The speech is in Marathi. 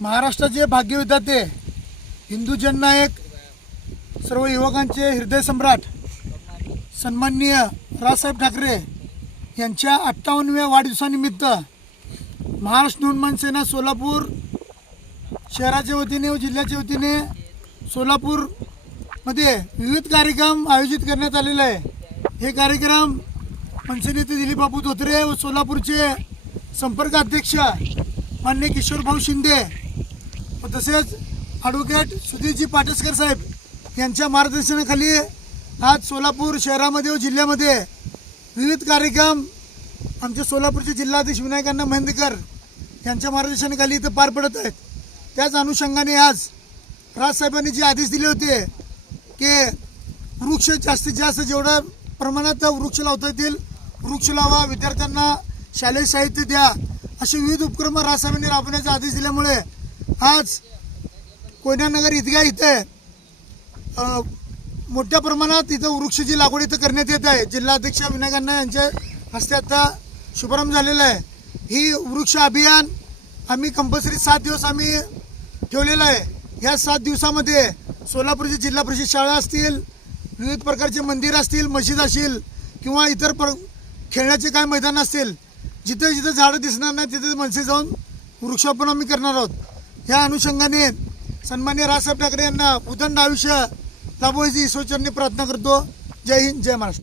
महाराष्ट्राचे भाग्यविधाते, हिंदू जननायक, सर्व युवकांचे हृदय सम्राट सन्माननीय राजसाहेब ठाकरे यांच्या 58व्या वाढदिवसानिमित्त महाराष्ट्र नवनिर्माण सेना सोलापूर शहराच्या वतीने व जिल्ह्याच्या वतीने सोलापूरमध्ये विविध कार्यक्रम आयोजित करण्यात आलेले आहे। हे कार्यक्रम मनसे नेते दिलीप बापू धोत्रे व सोलापूरचे संपर्क अध्यक्ष माननीय किशोर भाऊ शिंदे व तसेच ॲडव्होकेट सुधीरजी पाटसकर साहेब यांच्या मार्गदर्शनाखाली आज सोलापूर शहरामध्ये व जिल्ह्यामध्ये विविध कार्यक्रम आमचे सोलापूरचे जिल्हाधीश विनायकांना महेंद्रकर यांच्या मार्गदर्शनाखाली इथं पार पडत आहेत। त्याच अनुषंगाने आज राजसाहेबांनी जे आदेश दिले होते की वृक्ष जास्तीत जास्त जेवढ्या प्रमाणात वृक्ष लावता येतील वृक्ष लावा, विद्यार्थ्यांना शालेय साहित्य द्या, असे विविध उपक्रम राजसाहेबांनी राबवण्याचे आदेश दिल्यामुळे आज कोयनानगर ईदगाह इथे मोठ्या प्रमाणात इथं वृक्षाची लागवड इथं करण्यात येत आहे। जिल्हाध्यक्ष विनायकांना यांच्या हस्ते आता शुभारंभ झालेला आहे। ही वृक्ष अभियान आम्ही कंपल्सरी 7 दिवस आम्ही ठेवलेलं आहे। या 7 दिवसामध्ये सोलापूरची जिल्हा परिषद शाळा असतील, विविध प्रकारचे मंदिर असतील, मशीद असतील किंवा इतर खेळण्याचे काय मैदान असतील, जिथे जिथे झाडं दिसणार नाही तिथे मनसे जाऊन वृक्षारोपण आम्ही करणार आहोत। या अनुषंगाने सन्माननीय राजसाहेब ठाकरे यांना उदंड आयुष्य लाभवायची ईश्वरचरणी प्रार्थना करतो। जय हिंद, जय महाराष्ट्र।